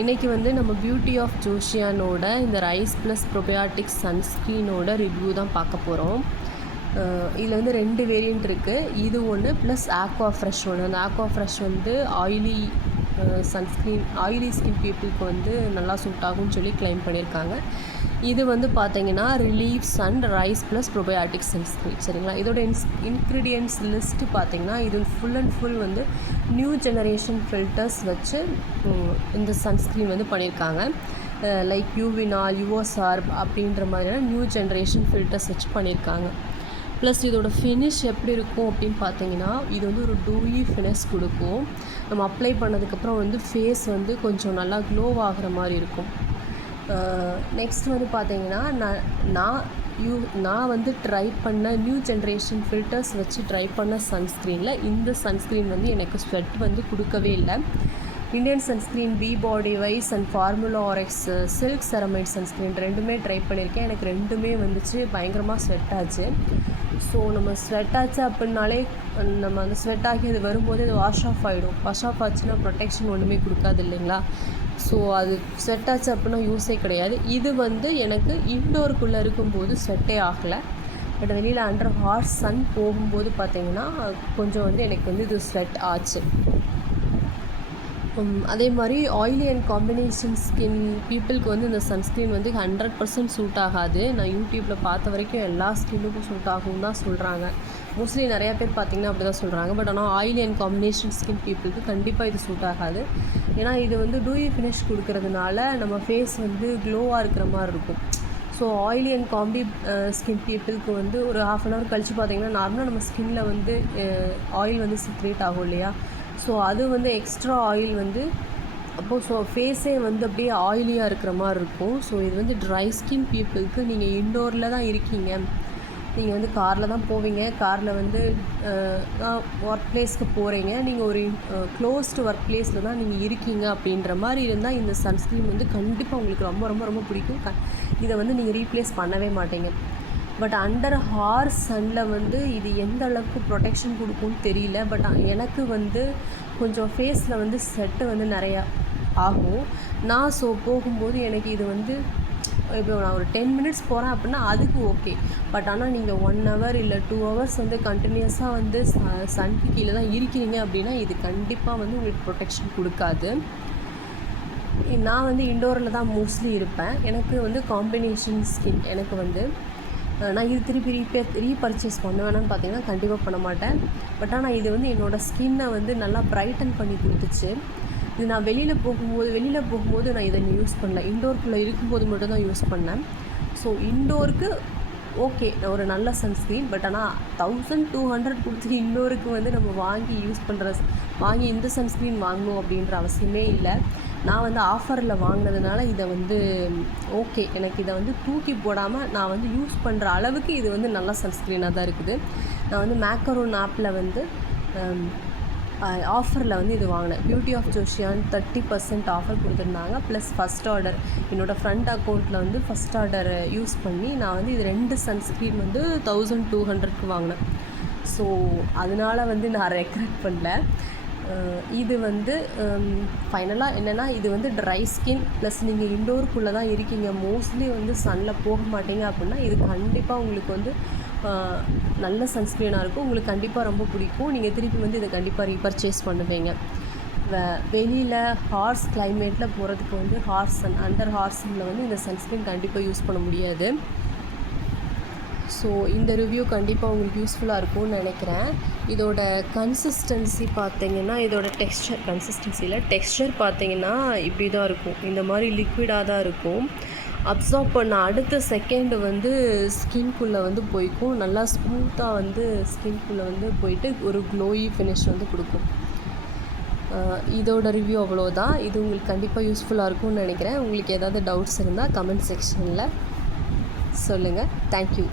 இன்றைக்கி வந்து நம்ம பியூட்டி ஆஃப் ஜோஷியானோட இந்த ரைஸ் ப்ளஸ் ப்ரோபயாட்டிக் சன்ஸ்க்ரீனோட ரிவ்யூ தான் பார்க்க போகிறோம். இதில் வந்து 2 வேரியண்ட் இருக்குது. இது ஒன்று ப்ளஸ் ஆக்வா ஃப்ரெஷ் ஒன்று. அந்த ஆக்வா ஃப்ரெஷ் வந்து ஆயிலி சன்ஸ்க்ரீன், ஆயிலி ஸ்கின் பீப்புளுக்கு வந்து நல்லா சூட் ஆகும்னு சொல்லி கிளைம் பண்ணியிருக்காங்க. இது வந்து பார்த்தீங்கன்னா reliefs and rise plus probiotic sunscreen, சரிங்களா. இதோட இன்க்ரீடியன்ட்ஸ் லிஸ்ட்டு பார்த்தீங்கன்னா இது ஃபுல் அண்ட் ஃபுல் வந்து நியூ ஜெனரேஷன் ஃபில்டர்ஸ் வச்சு இந்த சன்ஸ்க்ரீன் வந்து பண்ணியிருக்காங்க. லைக் யூவினால், யுவோசார்ப் அப்படின்ற மாதிரியான நியூ ஜென்ரேஷன் ஃபில்டர்ஸ் வச்சு பண்ணியிருக்காங்க. ப்ளஸ் இதோட ஃபினிஷ் எப்படி இருக்கும் அப்படின்னு பார்த்தீங்கன்னா இது வந்து ஒரு டூயி ஃபினிஷ் கொடுக்கும். நம்ம அப்ளை பண்ணதுக்கப்புறம் வந்து ஃபேஸ் வந்து கொஞ்சம் நல்லா க்ளோ ஆகிற மாதிரி இருக்கும். நெக்ஸ்ட் வந்து பார்த்தீங்கன்னா நான் வந்து ட்ரை பண்ண நியூ ஜென்ரேஷன் ஃபில்டர்ஸ் வச்சு ட்ரை பண்ண சன்ஸ்க்ரீனில் இந்த சன்ஸ்க்ரீன் வந்து எனக்கு ஸ்வெட் வந்து கொடுக்கவே இல்லை. Indian sunscreen, be body wise and formula RX silk ceramide sunscreen ரெண்டுமே ட்ரை பண்ணியிருக்கேன். எனக்கு ரெண்டுமே வந்துச்சு பயங்கரமாக ஸ்வெட் ஆச்சு. ஸோ நம்ம ஸ்வெட் ஆச்சு அப்படின்னாலே நம்ம அந்த ஸ்வெட் ஆகி அது வரும்போது அது வாஷ் ஆஃப் ஆகிடும். வாஷ் ஆஃப் ஆச்சுன்னா ப்ரொடெக்ஷன் ஒன்றுமே கொடுக்காது இல்லைங்களா. ஸோ அது ஸ்வெட் ஆச்சு அப்படின்னா யூஸே கிடையாது. இது வந்து எனக்கு இன்டோருக்குள்ளே இருக்கும்போது ஸ்வெட்டே ஆகலை. பட் வெளியில் அண்டர் ஹார்ஸ் சன் போகும்போது பார்த்திங்கன்னா கொஞ்சம் வந்து எனக்கு வந்து இது ஸ்வெட் ஆச்சு. அதே மாதிரி ஆயிலி அண்ட் காம்பினேஷன் ஸ்கின் பீப்புளுக்கு வந்து இந்த சன்ஸ்க்ரீன் வந்து 100% சூட் ஆகாது. நான் யூடியூப்பில் பார்த்த வரைக்கும் எல்லா ஸ்கின்னுக்கும் சூட் ஆகும் தான் சொல்கிறாங்க. மோஸ்ட்லி நிறையா பேர் பார்த்திங்கன்னா அப்படி தான் சொல்கிறாங்க. பட் ஆனால் ஆயிலி அண்ட் காம்பினேஷன் ஸ்கின் பீப்புளுக்கு கண்டிப்பாக இது சூட் ஆகாது. ஏன்னா இது வந்து டூயி ஃபினிஷ் கொடுக்கறதுனால நம்ம ஃபேஸ் வந்து க்ளோவாக இருக்கிற மாதிரி இருக்கும். So oily and combi skin பீப்புளுக்கு வந்து ஒரு 1/2 hour கழித்து பார்த்திங்கன்னா நார்மலாக நம்ம ஸ்கின்னில் வந்து ஆயில் வந்து சிக்ரேட் ஆகும் இல்லையா. ஸோ அது வந்து எக்ஸ்ட்ரா ஆயில் வந்து அப்போது ஸோ ஃபேஸே வந்து அப்படியே ஆயிலியாக இருக்கிற மாதிரி இருக்கும். ஸோ இது வந்து ட்ரை ஸ்கின் பீப்புளுக்கு நீங்கள் இன்டோரில் தான் இருக்கீங்க, நீங்கள் வந்து காரில் தான் போவீங்க, காரில் வந்து ஒர்க் பிளேஸ்க்கு போகிறீங்க, நீங்கள் ஒரு க்ளோஸ்டு ஒர்க் பிளேஸில் தான் நீங்கள் இருக்கீங்க அப்படின்ற மாதிரி இருந்தால் இந்த சன்ஸ்க்ரீன் வந்து கண்டிப்பாக உங்களுக்கு ரொம்ப ரொம்ப ரொம்ப பிடிக்கும். இதை வந்து நீங்கள் ரீப்ளேஸ் பண்ணவே மாட்டீங்க. பட் அண்டர் ஹார்ஸ் சன்னில் வந்து இது எந்த அளவுக்கு ப்ரொடெக்ஷன் கொடுக்கும்னு தெரியல. பட் எனக்கு வந்து கொஞ்சம் ஃபேஸில் வந்து ஸ்வெட்டு வந்து நிறையா ஆகும். ஸோ போகும்போது எனக்கு இது வந்து இப்போ நான் ஒரு 10 minutes போகிறேன் அப்படின்னா அதுக்கு ஓகே. பட் ஆனால் நீங்கள் 1 hour இல்லை 2 hours வந்து கண்டினியூஸாக வந்து சன்க்கு கீழே தான் இருக்கிறீங்க அப்படின்னா இது கண்டிப்பாக வந்து உங்களுக்கு ப்ரொடெக்ஷன் கொடுக்காது. நான் வந்து இன்டோரில் தான் மோஸ்ட்லி இருப்பேன். எனக்கு வந்து காம்பினேஷன் ஸ்கின், எனக்கு வந்து நான் இது திருப்பி ரீபர்ச்சேஸ் பண்ணுவேன்னு பார்த்தீங்கன்னா கண்டிப்பாக பண்ண மாட்டேன். பட் ஆனால் இது வந்து என்னோடய ஸ்கின்னை வந்து நல்லா ப்ரைட்டன் பண்ணி கொடுத்துச்சு. இது நான் வெளியில் போகும்போது நான் இதை யூஸ் பண்ணல. இன்டோருக்குள்ளே இருக்கும்போது மட்டும் தான் யூஸ் பண்ணேன். ஸோ இன்டோருக்கு ஓகே ஒரு நல்ல சன்ஸ்க்ரீன். பட் ஆனால் 1200 கொடுத்து இன்டோருக்கு வந்து நம்ம வாங்கி இந்த சன்ஸ்க்ரீன் வாங்கணும் அப்படின்ற அவசியமே இல்லை. நான் வந்து ஆஃபரில் வாங்கினதுனால இதை வந்து ஓகே, எனக்கு இதை வந்து தூக்கி போடாமல் நான் வந்து யூஸ் பண்ணுற அளவுக்கு இது வந்து நல்ல சன்ஸ்க்ரீனாக தான் இருக்குது. நான் வந்து மேக்கரோன் ஆப்பில் வந்து ஆஃபரில் வந்து இது வாங்கினேன். பியூட்டி ஆஃப் ஜோஷியான் 30% ஆஃபர் கொடுத்துருந்தாங்க. ப்ளஸ் ஃபஸ்ட் ஆர்டர் என்னோடய ஃப்ரண்ட் அக்கௌண்ட்டில் வந்து ஃபஸ்ட் ஆர்டர் யூஸ் பண்ணி நான் வந்து இது 2 சன்ஸ்க்ரீன் வந்து 1200க்கு வாங்கினேன். ஸோ அதனால் வந்து நான் ரெக்ரெட் பண்ணல. இது வந்து ஃபைனலாக என்னென்னா இது வந்து ட்ரை ஸ்கின் ப்ளஸ் நீங்கள் இன்டோருக்குள்ளே தான் இருக்கீங்க, மோஸ்ட்லி வந்து சன்னில் போக மாட்டீங்க அப்படின்னா இது கண்டிப்பாக உங்களுக்கு வந்து நல்ல சன்ஸ்க்ரீனாக இருக்கும். உங்களுக்கு கண்டிப்பாக ரொம்ப பிடிக்கும். நீங்கள் திருப்பி வந்து இதை கண்டிப்பாக ரீபர்ச்சேஸ் பண்ணுவீங்க. வெளியில் ஹார்ஸ் கிளைமேட்டில் போகிறதுக்கு வந்து அண்டர் ஹார்ஸில் வந்து இந்த சன்ஸ்க்ரீன் கண்டிப்பாக யூஸ் பண்ண முடியாது. ஸோ இந்த ரிவ்யூ கண்டிப்பாக உங்களுக்கு யூஸ்ஃபுல்லாக இருக்கும்னு நினைக்கிறேன். இதோட கன்சிஸ்டன்சி பார்த்தீங்கன்னா இதோட டெக்ஸ்சர் பார்த்தீங்கன்னா இப்படி தான் இருக்கும். இந்த மாதிரி லிக்விடாக தான் இருக்கும். அப்சார்ப் பண்ண அடுத்த செகண்டு வந்து ஸ்கின்குள்ளே வந்து போய்க்கும். நல்லா ஸ்மூத்தாக வந்து ஸ்கின்குள்ளே வந்து போயிட்டு ஒரு க்ளோயி ஃபினிஷ் வந்து கொடுக்கும். இதோட ரிவ்யூ அவ்வளோதான். இது உங்களுக்கு கண்டிப்பாக யூஸ்ஃபுல்லாக இருக்கும்னு நினைக்கிறேன். உங்களுக்கு ஏதாவது டவுட்ஸ் இருந்தால் கமெண்ட் செக்ஷனில் சொல்லுங்கள். தேங்க்யூ.